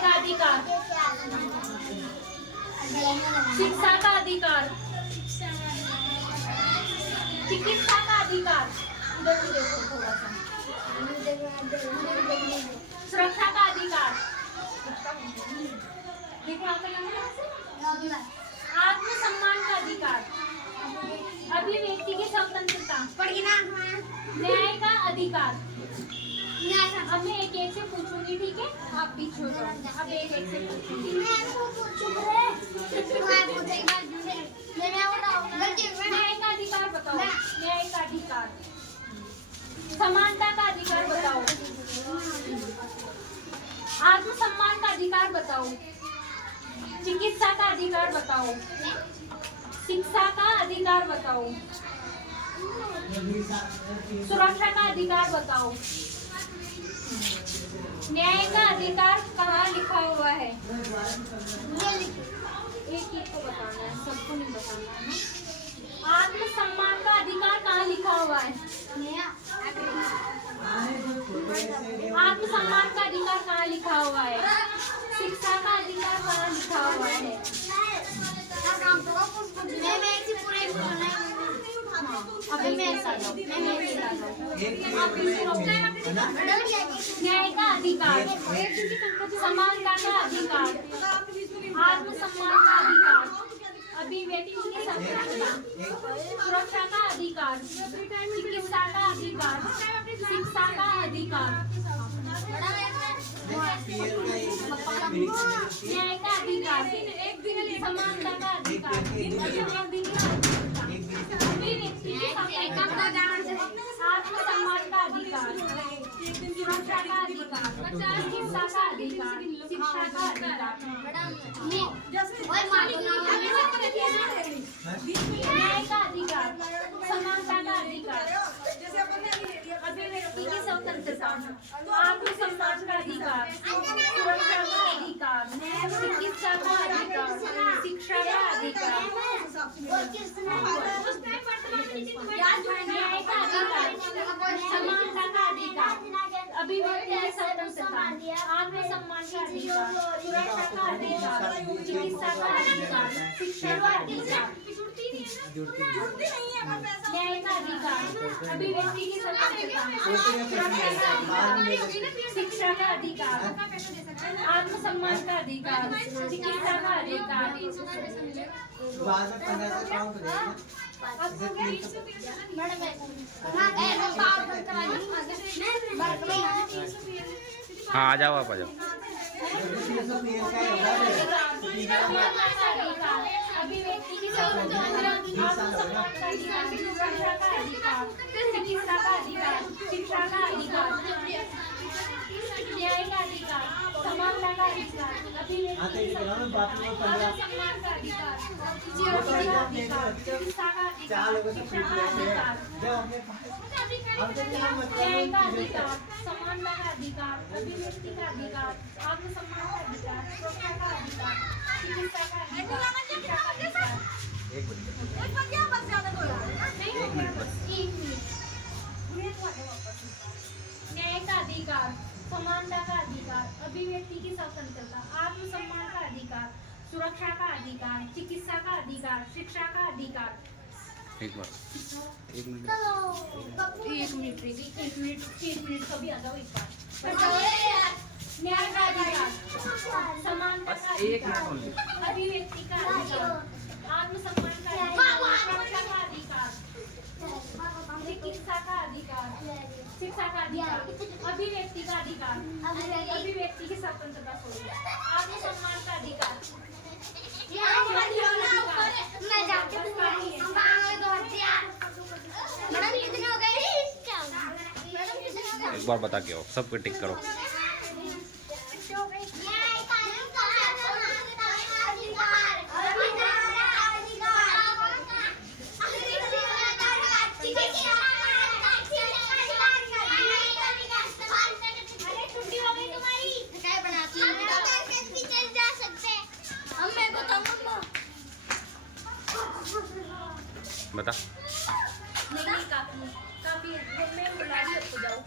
का अधिकार, शिक्षा का अधिकार, चिकित्सा का अधिकार, उधर भी देखो थोड़ा सा, सुरक्षा का अधिकार, देखो आत्मसम्मान का अधिकार, अभिव्यक्ति की स्वतंत्रता, न्याय का अधिकार। अब मैं एक एक से पूछूंगी, ठीक है? आप पीछे हो जाओ। अब एक एक से पूछूंगी। न्याय का अधिकार बताओ। न्याय का अधिकार, समानता का अधिकार बताओ, आत्मसम्मान का अधिकार बताओ, चिकित्सा का अधिकार बताओ, शिक्षा का अधिकार बताओ, सुरक्षा का अधिकार बताओ, न्याय का अधिकार कहाँ लिखा हुआ है? एक एक को बताना है, सबको नहीं बताना है ना। आत्मसम्मान का अधिकार कहाँ लिखा हुआ है? आत्मसम्मान का अधिकार कहाँ लिखा हुआ है? शिक्षा का अधिकार कहाँ लिखा हुआ है? अभी मैं न्याय का अधिकार, समानता का अधिकार, आत्मसम्मान का अधिकार, अभिव्यक्ति की स्वतंत्रता, सुरक्षा का अधिकार, चिकित्सा का अधिकार, शिक्षा का अधिकार, न्याय का अधिकार, समानता का अधिकार, आत्मसम्मान का अधिकार, सुरक्षा का अधिकार, चिकित्सा का अधिकार, शिक्षा का अधिकार, न्याय का अधिकार, समानता का अधिकार, अभिव्यक्ति की स्वतंत्रता, आत्मसम्मान का अधिकार, सुरक्षा का अधिकार, चिकित्सा का अधिकार, शिक्षा का अधिकार, न्याय का अधिकार, समानता का अधिकार, अभिव्यक्ति की स्वतंत्रता, आत्मसम्मान का अधिकार, सुरक्षा का अधिकार, चिकित्सा का अधिकार, शिक्षा का अधिकार, न्याय का अधिकार, अभिव्यक्ति की स्वतंत्रता, सुरक्षा का अधिकार, शिक्षा का अधिकार, आत्मसम्मान का अधिकार, चिकित्सा का अधिकार। हाँ आ जाओ, आप आ जाओ। अभिव्यक्ति की स्वतंत्रता, आत्मसम्मान का अधिकार, सुरक्षा का अधिकार, चिकित्सा का अधिकार, शिक्षा का अधिकार, न्याय का अधिकार, समानता का अधिकार, अभिव्यक्ति की स्वतंत्रता, आत्मसम्मान का अधिकार, सुरक्षा का अधिकार, चिकित्सा का अधिकार, शिक्षा का अधिकार, न्याय का अधिकार, समानता का अधिकार, अभिव्यक्ति का अधिकार, आत्मसम्मान का अधिकार, सुरक्षा का अधिकार, चिकित्सा का अधिकार, शिक्षा का अधिकार। एक मिनट न्याय का अधिकार, समानता का अधिकार, अभिव्यक्ति की स्वतंत्रता, आत्मसम्मान का अधिकार, सुरक्षा का अधिकार, चिकित्सा का अधिकार, शिक्षा का अधिकार। एक बार, एक मिनट, एक मिनट कभी आ जाओ एक बार। न्याय का अधिकार, समानता का अधिकार, अभिव्यक्ति का अधिकार, आत्मसम्मान का अधिकार, सुरक्षा का अधिकार, चिकित्सा का अधिकार, शिक्षा का अधिकार, अभिव्यक्ति का अधिकार, अभिव्यक्ति की स्वतंत्रता, आत्मसम्मान का अधिकार। एक बार बता के आओ, सब पे टिक करो। बता। नहीं काफी काफी मैं बुला रही हूँ, जाओ।